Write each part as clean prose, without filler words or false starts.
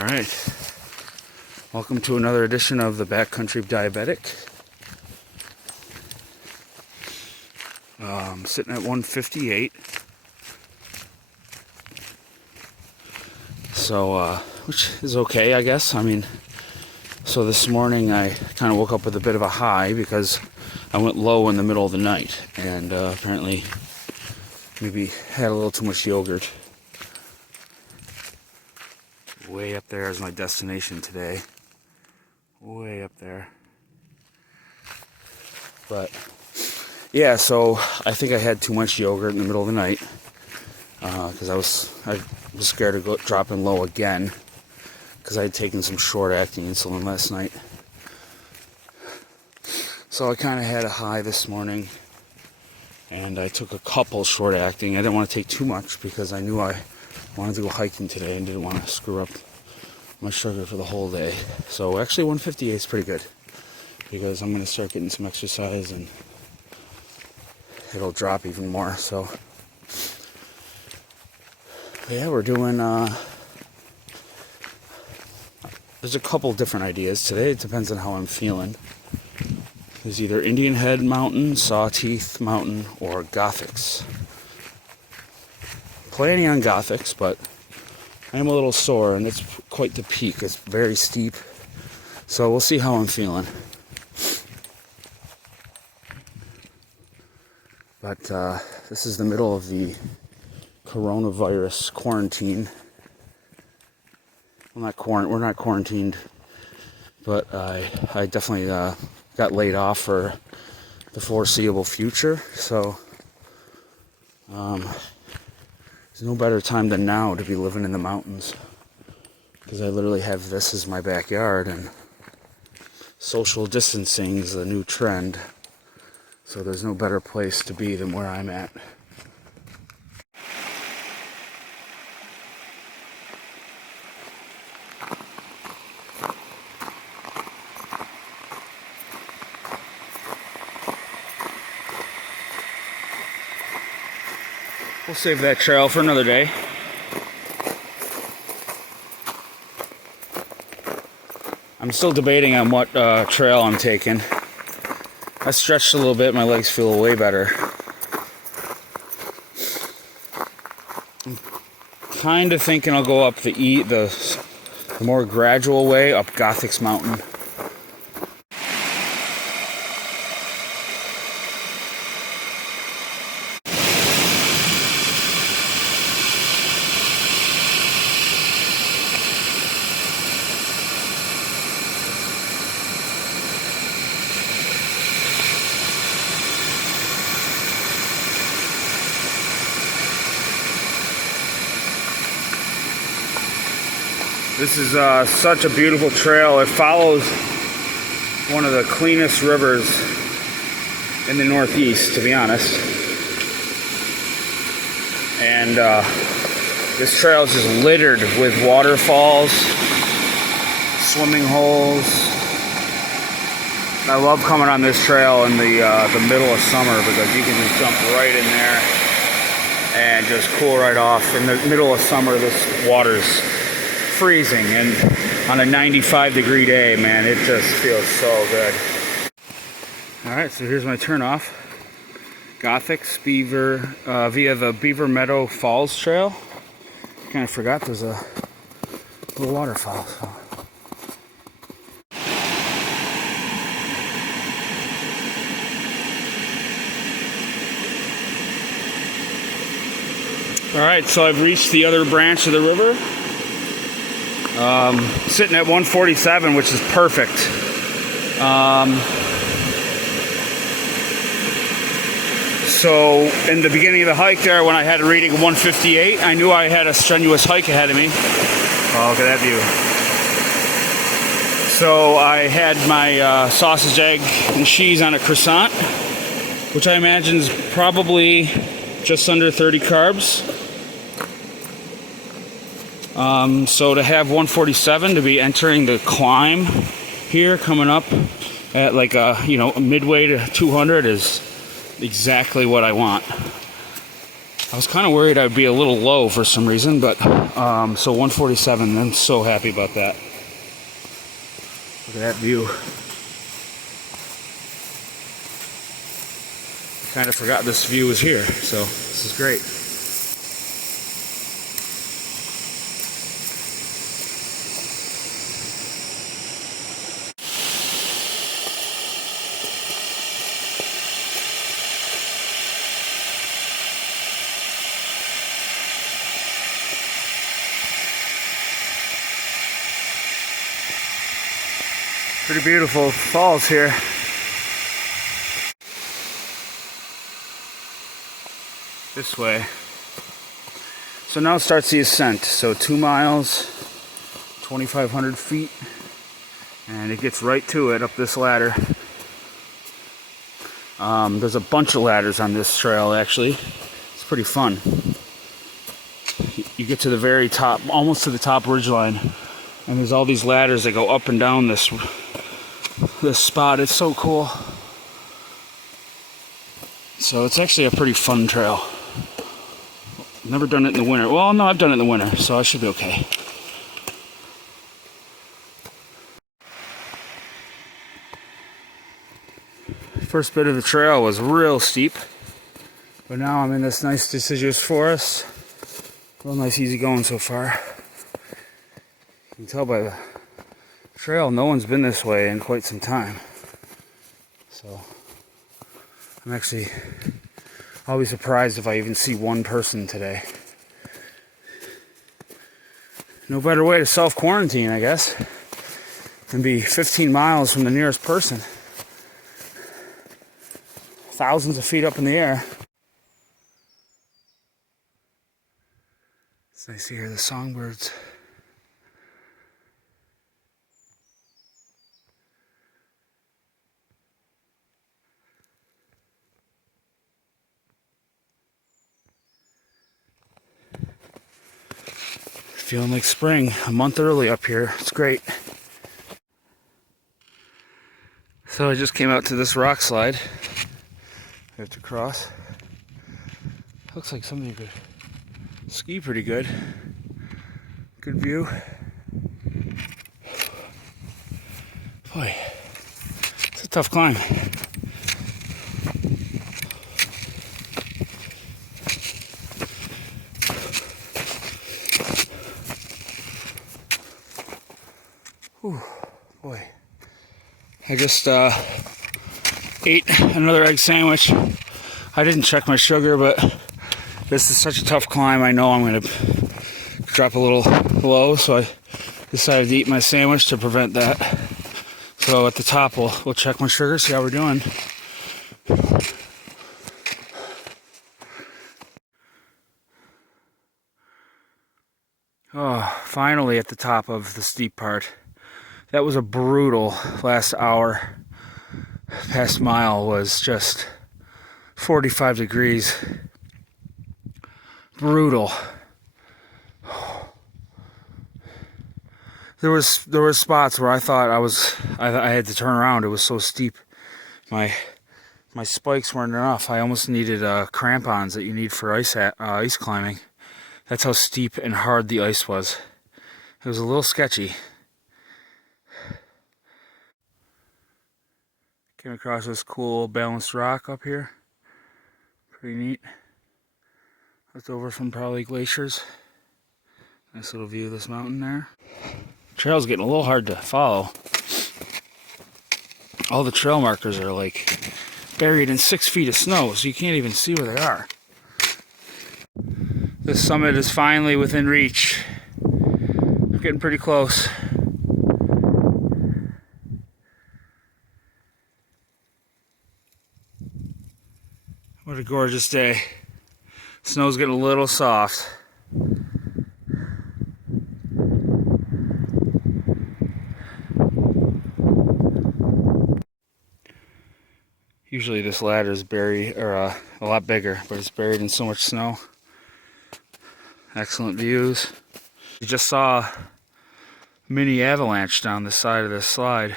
All right, welcome to another edition of the Backcountry Diabetic. Sitting at 158, so which is okay, I guess. I mean, so this morning I kind of woke up with a bit of a high because I went low in the middle of the night, and apparently maybe had a little too much yogurt. Way up there is my destination today. Way up there. But yeah, so I think I had too much yogurt in the middle of the night because I was scared of dropping low again because I had taken some short-acting insulin last night. So I kind of had a high this morning, and I took a couple short-acting. I didn't want to take too much because I knew I wanted to go hiking today and didn't want to screw up my sugar for the whole day. So actually 158 is pretty good because I'm going to start getting some exercise and it'll drop even more. So yeah, we're doing there's a couple different ideas today. It depends on how I'm feeling. There's either Indian Head Mountain, Sawteeth Mountain, or Gothics. Planning on Gothics, but I am a little sore, and it's quite the peak. It's very steep, so we'll see how I'm feeling. But this is the middle of the coronavirus quarantine. Well, we're not quarantined, but I definitely got laid off for the foreseeable future. So there's no better time than now to be living in the mountains, because I literally have this as my backyard, and social distancing is the new trend. So there's no better place to be than where I'm at. We'll save that trail for another day. I'm still debating on what trail I'm taking. I stretched a little bit, my legs feel way better. I'm kind of thinking I'll go up the more gradual way up Gothics Mountain. This is such a beautiful trail. It follows one of the cleanest rivers in the Northeast, to be honest. And this trail is just littered with waterfalls, swimming holes. I love coming on this trail in the middle of summer because you can just jump right in there and just cool right off. In the middle of summer, this water's freezing, and on a 95-degree day, man, it just feels so good. All right, so here's my turnoff. Gothics via the Beaver Meadow Falls Trail. Kind of forgot there's a little waterfall. So. All right, so I've reached the other branch of the river. Sitting at 147, which is perfect. So in the beginning of the hike there, when I had a reading of 158, I knew I had a strenuous hike ahead of me. Oh, look at that view. So I had my sausage, egg, and cheese on a croissant, which I imagine is probably just under 30 carbs. So to have 147, to be entering the climb here, coming up at like midway to 200 is exactly what I want. I was kind of worried I'd be a little low for some reason, but so 147, I'm so happy about that. Look at that view. Kind of forgot this view was here, so this is great. Pretty beautiful falls here. This way. So now starts the ascent. So 2 miles, 2,500 feet, and it gets right to it up this ladder. There's a bunch of ladders on this trail actually. It's pretty fun. You get to the very top, almost to the top ridgeline, and there's all these ladders that go up and down this spot. It's so cool. So it's actually a pretty fun trail. Never done it in the winter. Well, no, I've done it in the winter, so I should be okay. First bit of the trail was real steep, but now I'm in this nice deciduous forest. Real nice, easy going so far. You can tell by the trail, no one's been this way in quite some time. So I'll be surprised if I even see one person today. No better way to self-quarantine, I guess, than be 15 miles from the nearest person. Thousands of feet up in the air. It's nice to hear the songbirds. Feeling like spring, a month early up here. It's great. So I just came out to this rock slide. I have to cross. Looks like somebody could ski pretty good. Good view. Boy, it's a tough climb. Whew, boy. I just ate another egg sandwich. I didn't check my sugar, but this is such a tough climb. I know I'm going to drop a little low, so I decided to eat my sandwich to prevent that. So at the top, we'll check my sugar, see how we're doing. Oh, finally at the top of the steep part. That was a brutal last hour. Past mile was just 45 degrees. Brutal. There was spots where I thought I had to turn around. It was so steep. My spikes weren't enough. I almost needed crampons that you need for ice climbing. That's how steep and hard the ice was. It was a little sketchy. Came across this cool balanced rock up here. Pretty neat. Left over from probably glaciers. Nice little view of this mountain there. Trail's getting a little hard to follow. All the trail markers are like buried in 6 feet of snow, so you can't even see where they are. The summit is finally within reach. We're getting pretty close. What a gorgeous day. Snow's getting a little soft. Usually this ladder is buried, or a lot bigger, but it's buried in so much snow. Excellent views. You just saw a mini avalanche down the side of this slide.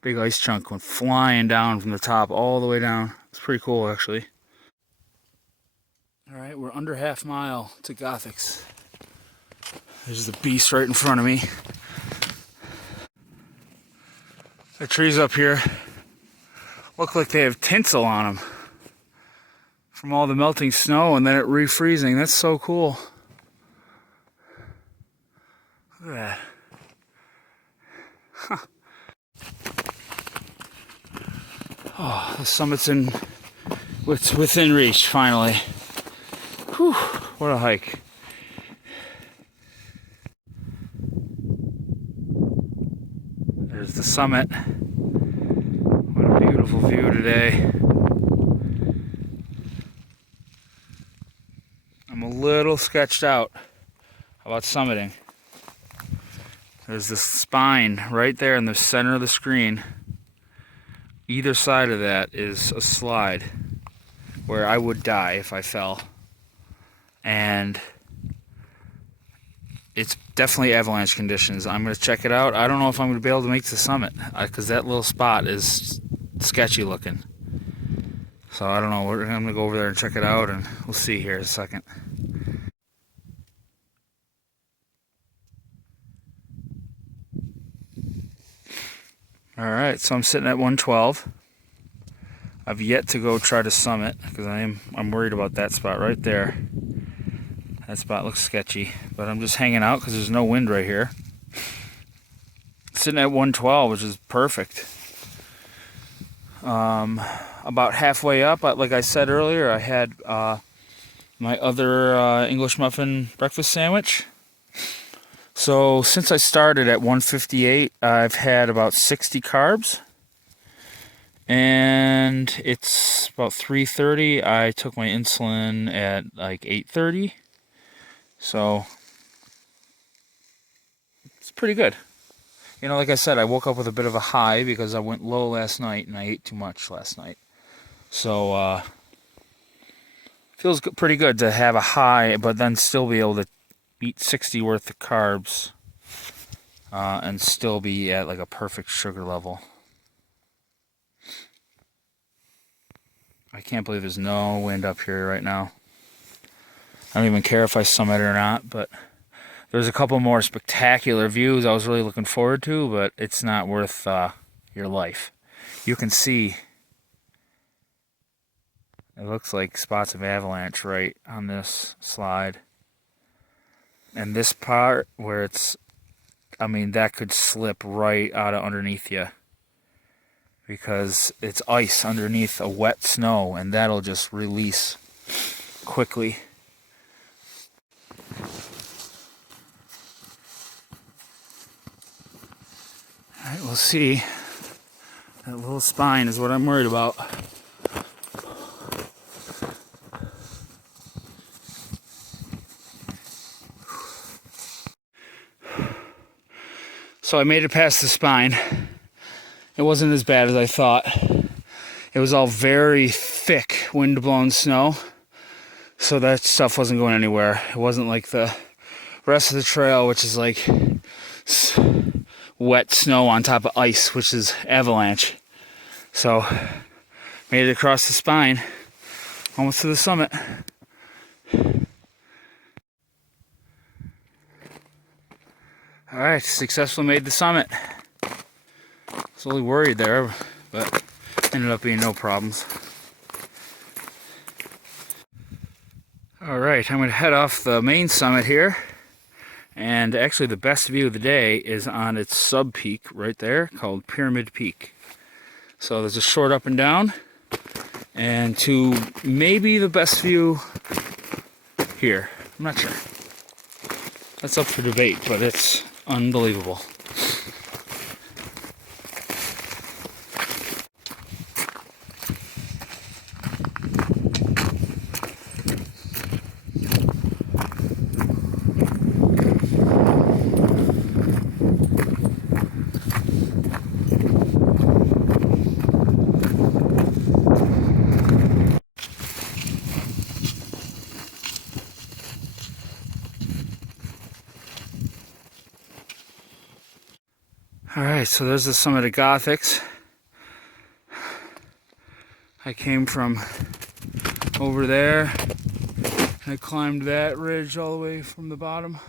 Big ice chunk went flying down from the top all the way down. It's pretty cool, actually. All right, we're under half mile to Gothics. There's the beast right in front of me. The trees up here look like they have tinsel on them from all the melting snow and then it refreezing. That's so cool. Look at that. Huh. Oh, the summit's within reach finally. Whew, what a hike. There's the summit. What a beautiful view today. I'm a little sketched out about summiting. There's this spine right there in the center of the screen. Either side of that is a slide where I would die if I fell. And it's definitely avalanche conditions. I'm going to check it out. I don't know if I'm going to be able to make the summit because that little spot is sketchy looking. So I don't know. I'm going to go over there and check it out and we'll see here in a second. Alright, so I'm sitting at 112. I've yet to go try to summit because I'm worried about that spot right there. That spot looks sketchy, but I'm just hanging out because there's no wind right here. Sitting at 112, which is perfect. About halfway up, like I said earlier, I had my other English muffin breakfast sandwich. So since I started at 158, I've had about 60 carbs. And it's about 3:30. I took my insulin at like 8:30. So it's pretty good. You know, like I said, I woke up with a bit of a high because I went low last night and I ate too much last night. So feels pretty good to have a high, but then still be able to eat 60 worth of carbs and still be at like a perfect sugar level. I can't believe there's no wind up here right now. I don't even care if I summit or not, but there's a couple more spectacular views I was really looking forward to, but it's not worth your life. You can see it looks like spots of avalanche right on this slide. And this part where it's, I mean, that could slip right out of underneath you because it's ice underneath a wet snow and that'll just release quickly. All right, we'll see. That little spine is what I'm worried about. So I made it past the spine. It wasn't as bad as I thought. It was all very thick wind-blown snow, so that stuff wasn't going anywhere. It wasn't like the rest of the trail, which is like wet snow on top of ice, which is avalanche. So made it across the spine, almost to the summit. All right, successfully made the summit. I was a little worried there, but ended up being no problems. All right, I'm going to head off the main summit here. And actually the best view of the day is on its sub-peak right there called Pyramid Peak. So there's a short up and down. And to maybe the best view here. I'm not sure. That's up for debate, but it's unbelievable. Alright, so there's the summit of Gothics. I came from over there I climbed that ridge all the way from the bottom.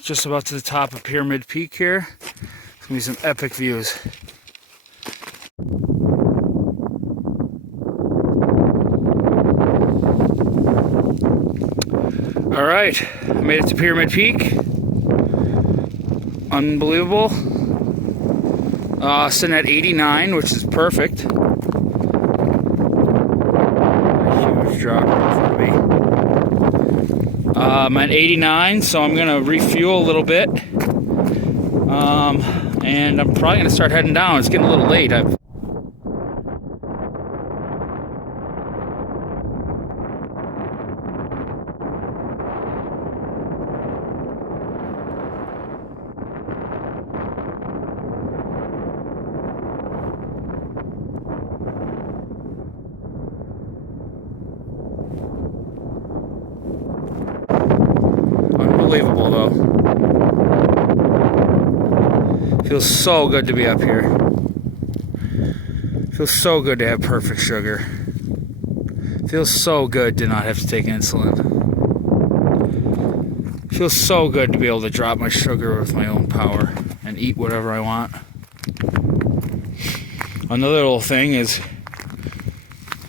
Just about to the top of Pyramid Peak here. It's gonna be some epic views. All right, I made it to Pyramid Peak. Unbelievable. Sitting at 89, which is perfect. A huge drop in front of me. I'm at 89, so I'm gonna refuel a little bit. And I'm probably gonna start heading down. It's getting a little late. Unbelievable though. Feels so good to be up here. Feels so good to have perfect sugar. Feels so good to not have to take insulin. Feels so good to be able to drop my sugar with my own power and eat whatever I want. Another little thing is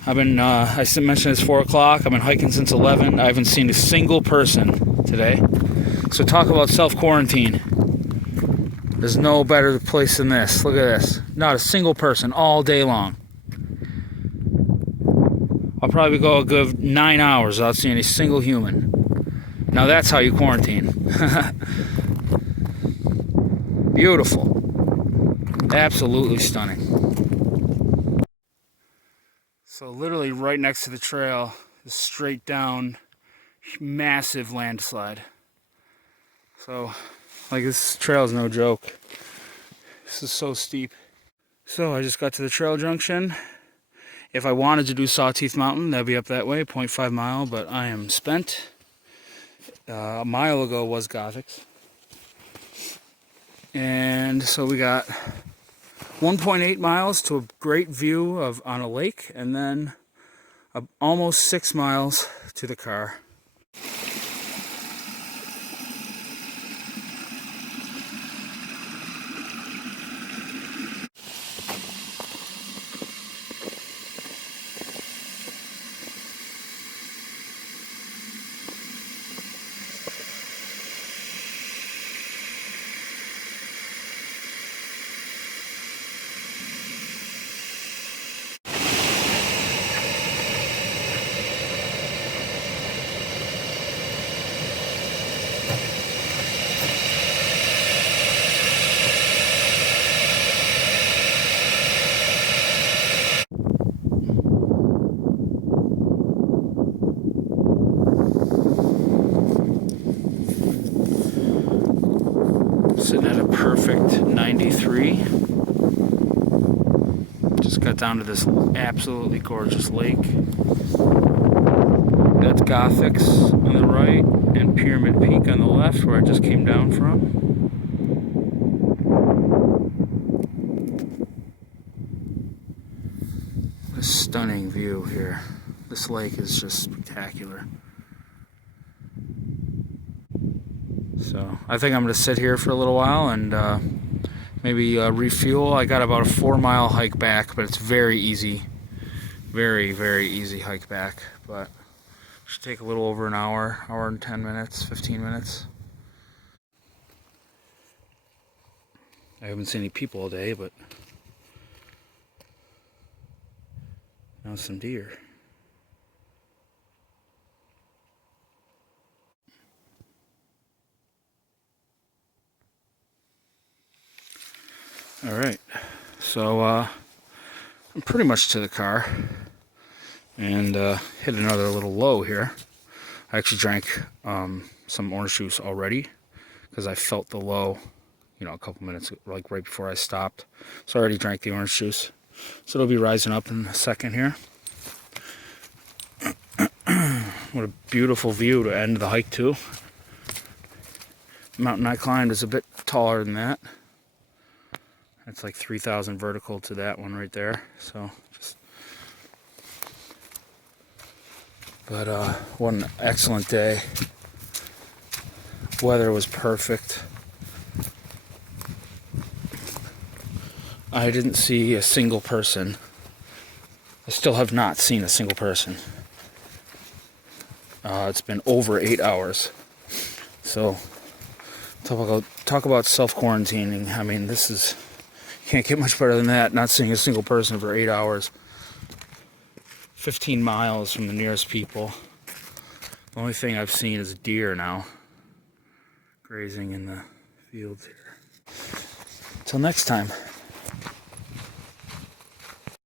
I've been, I mentioned it's 4 o'clock. I've been hiking since 11. I haven't seen a single person today. So talk about self-quarantine. There's no better place than this. Look at this. Not a single person all day long. I'll probably go a good 9 hours without seeing a single human. Now that's how you quarantine. Beautiful. Absolutely stunning. So literally right next to the trail is straight down, massive landslide. So, like, this trail is no joke. This is so steep. So I just got to the trail junction. If I wanted to do Sawtooth Mountain, that'd be up that way, 0.5 mile, but I am spent. A mile ago was Gothic's. And so we got 1.8 miles to a great view of on a lake, and then almost 6 miles to the car. Sitting at a perfect 93. Just got down to this absolutely gorgeous lake. That's Gothic's on the right and Pyramid Peak on the left, where I just came down from. A stunning view here. This lake is just spectacular. So I think I'm going to sit here for a little while and maybe refuel. I got about a 4-mile hike back, but it's very easy. Very, very easy hike back. But it should take a little over an hour, hour and 10 minutes, 15 minutes. I haven't seen any people all day, but now some deer. All right, so I'm pretty much to the car and hit another little low here. I actually drank some orange juice already because I felt the low, a couple minutes, like right before I stopped. So I already drank the orange juice. So it'll be rising up in a second here. What a beautiful view to end the hike too. The mountain I climbed is a bit taller than that. It's like 3,000 vertical to that one right there. So just But what an excellent day. Weather was perfect. I didn't see a single person. I still have not seen a single person. It's been over 8 hours. So, talk about self-quarantining. I mean, can't get much better than that, not seeing a single person for 8 hours. 15 miles from the nearest people. The only thing I've seen is deer now, grazing in the fields here. Till next time.